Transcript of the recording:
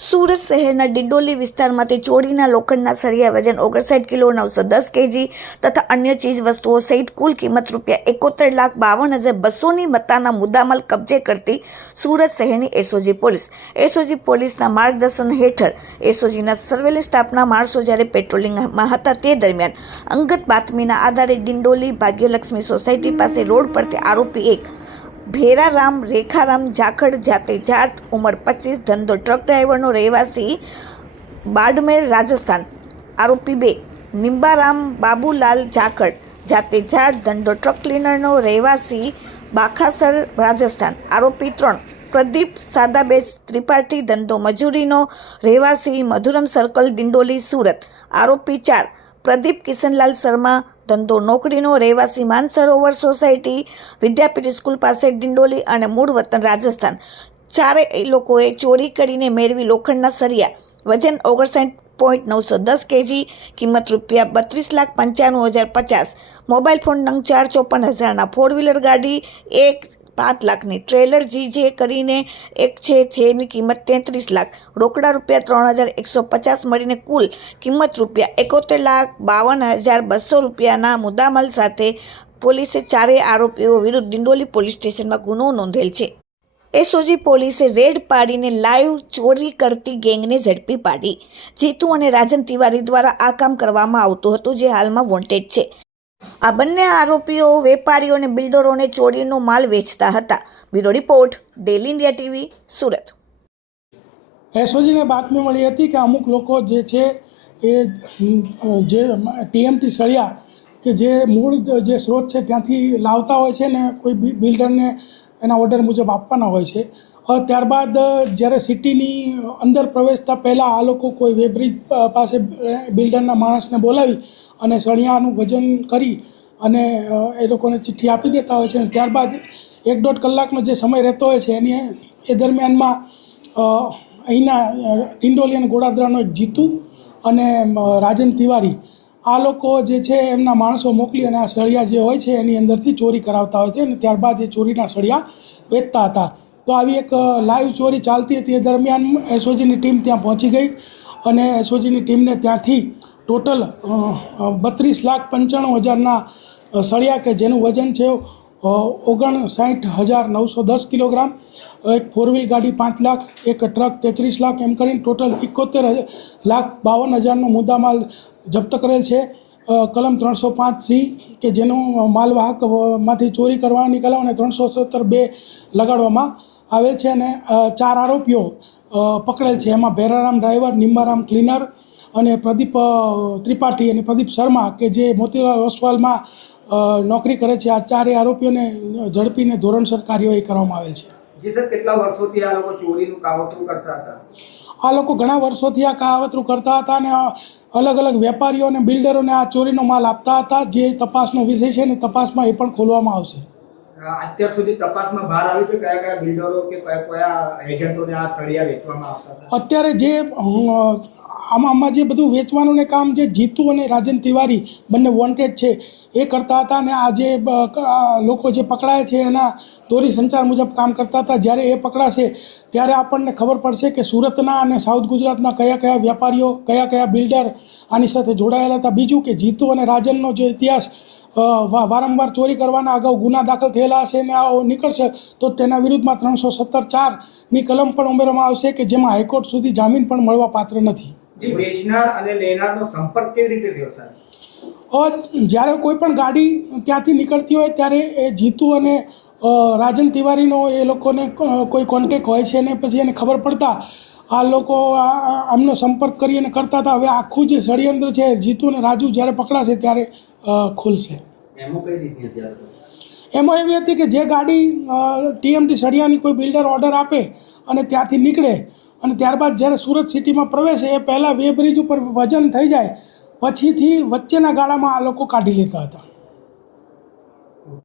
સુરત શહેરના ડિંડોલી વિસ્તારમાંથી ચોરીના લોખંડના સળિયા વજન 59 કિલો 910 કેજી તથા અન્ય ચીજ વસ્તુઓ સહિત કુલ કિંમત ₹71,52,200ની મત્તાના મુદ્દામાલ કબજે કરતી સુરત શહેરની એસઓજી પોલીસના માર્ગદર્શન હેઠળ એસઓજીના સર્વેલન્સ સ્ટાફના માણસો જ્યારે પેટ્રોલિંગમાં હતા તે દરમિયાન અંગત બાતમીના આધારે ડિંડોલી ભાગ્યલક્ષ્મી સોસાયટી પાસે રોડ પરથી આરોપી એક ભેરારામ રેખારામ જાખડ જાતે જાટ ઉંમર 25 ધંધો ટ્રક ડ્રાઈવરનો રહેવાસી બાડમેર રાજસ્થાન। આરોપી 2 નિંબારામ બાબુલાલ જાખડ જાતે જાટ ધંધો ટ્રક ક્લીનરનો રહેવાસી બાખાસર રાજસ્થાન। આરોપી 3 પ્રદીપ સાદાબેજ ત્રિપાઠી ધંધો મજૂરીનો રહેવાસી મધુરમ સર્કલ ડિંડોલી સુરત। આરોપી 4 પ્રદીપ કિશનલાલ શર્મા ધંધો નોકરીનો રહેવાસી માનસરોવર સોસાયટી વિદ્યાપીઠ સ્કૂલ પાસે ડિંડોલી અને મૂળ વતન રાજસ્થાન। ચારેય લોકોએ ચોરી કરીને મેળવી લોખંડના સળિયા વજન 59.910 કેજી કિંમત ₹32,95,050 મોબાઈલ ફોન નંગ 454,000ના ફોર વ્હીલર ગાડી 5 લાખની ટ્રેલર જીજે કરીને એક છે જેની કિંમત 33 લાખ રોકડા ₹3,150 મળીને કુલ કિંમત ₹71,52,200ના મુદ્દામાલ સાથે પોલીસે ચારેય આરોપીઓ વિરુદ્ધ ડિંડોલી પોલીસ સ્ટેશનમાં ગુનો નોંધેલ છે। એસઓજી પોલીસે રેડ પાડીને લાઈવ ચોરી કરતી ગેંગને ઝડપી પાડી। જીતુ અને રાજન તિવારી દ્વારા આ કામ કરવામાં આવતું હતું જે હાલમાં વોન્ટેડ છે। આ બંને આરોપીઓ વેપારીઓ અને બિલ્ડરોને ચોરીનો માલ વેચતા હતા। Bureau report daily India TV Surat. એસઓજીને બાતમી મળી હતી કે અમુક લોકો જે છે એ જે ટીએમટી સળિયા કે જે મૂળ જે સ્ત્રોત છે ત્યાંથી લાવતા હોય છે ને કોઈ બિલ્ડરને એના ઓર્ડર મુજબ આપવાના હોય છે। ત્યારબાદ જ્યારે સિટીની અંદર પ્રવેશતા પહેલાં આ લોકો કોઈ વેબ્રિજ પાસે બિલ્ડરના માણસને બોલાવી અને સળિયાનું વજન કરી અને એ લોકોને ચિઠ્ઠી આપી દેતા હોય છે। ત્યારબાદ 1-1.5 કલાકનો જે સમય રહેતો હોય છે એ દરમિયાનમાં અહીંના ડિંડોલી અને ગોળાદરાનો એક જીતુ અને રાજન તિવારી આ લોકો જે છે એમના માણસો મોકલી અને આ સળિયા જે હોય છે એની અંદરથી ચોરી કરાવતા હોય છે અને ત્યારબાદ એ ચોરીના સળિયા વેચતા હતા। તો આવી એક લાઈવ ચોરી ચાલતી હતી। એ દરમિયાન એસઓજીની ટીમ ત્યાં પહોંચી ગઈ અને એસઓજીની ટીમને ત્યાંથી ટોટલ 32,95,000ના સળિયા કે જેનું વજન છે 59,910 કિલોગ્રામ, એક ફોર વ્હીલ ગાડી 5 લાખ, એક ટ્રક 33 લાખ એમ કરીને ટોટલ 71,52,000નો મુદ્દામાલ જપ્ત કરેલ છે। કલમ 305C કે જેનો માલવાહકમાંથી ચોરી કરવાની કલમ અને 317(2) લગાડવામાં આવેલ છે અને 4 આરોપીઓ પકડેલ છે। એમાં ભેરારામ ડ્રાઈવર, નિંબારામ ક્લીનર અને પ્રદીપ ત્રિપાઠી અને પ્રદીપ શર્મા કે જે મોતીલાલ ઓસવાલમાં નોકરી કરે છે। આ ચારેય આરોપીઓને ઝડપીને ધોરણસર કાર્યવાહી કરવામાં આવેલ છે। જી સર, કેટલા વર્ષોથી આ લોકો ચોરીનું કાવતરું કરતા હતા? આ લોકો ઘણા વર્ષોથી આ કાવતરું કરતા હતા અને અલગ અલગ વેપારીઓ અને બિલ્ડરોને આ ચોરીનો માલ આપતા હતા। જે તપાસનો વિષય છે ને તપાસમાં એ પણ ખોલવામાં આવશે। અત્યાર સુધી તપાસમાં બહાર આવ્યું કે કયા કયા બિલ્ડરો કે કયા એજન્ટોને આ સળિયા વેચવામાં આવતા હતા? અત્યારે જે આમાં જે બધું વેચવાનું ને કામ જે જીતુ અને રાજન તિવારી બંને વોન્ટેડ છે એ કરતા હતા અને આ જે લોકો જે પકડાય છે એના દોરી સંચાર મુજબ કામ કરતા હતા। જ્યારે એ પકડાશે ત્યારે આપણને ખબર પડશે કે સુરતના અને સાઉથ ગુજરાતના કયા કયા વેપારીઓ કયા કયા બિલ્ડર આની સાથે જોડાયેલા હતા। બીજું કે જીતુ અને રાજનનો જે ઇતિહાસ વારંવાર ચોરી કરવાના અગાઉ ગુના દાખલ થયેલા હશે ને આ નીકળશે તો તેના વિરુદ્ધમાં 317(4)ની કલમ પણ ઉમેરવામાં આવશે કે જેમાં હાઈકોર્ટ સુધી જામીન પણ મળવા પાત્ર નથી। વેચનાર અને લેનારનો સંપર્ક કેવી રીતે થયો સર? જ્યારે કોઈ પણ ગાડી ત્યાંથી નીકળતી હોય ત્યારે એ જીતુ અને રાજન તિવારીનો એ લોકોને કોઈ કોન્ટેક હોય છે ને પછી એને ખબર પડતા આ લોકો આમનો સંપર્ક કરી અને કરતા હતા। હવે આખું જે ષડયંત્ર છે જીતુ અને રાજુ જ્યારે પકડાશે ત્યારે ખુલશે। એમાં એવી હતી કે જે ગાડી ટીએમટી સળિયાની કોઈ બિલ્ડર ઓર્ડર આપે અને ત્યાંથી નીકળે અને ત્યારબાદ જ્યારે સુરત સિટીમાં પ્રવેશે એ પહેલાં વે બ્રિજ ઉપર વજન થઈ જાય પછીથી વચ્ચેના ગાળામાં આ લોકો કાઢી લેતા હતા।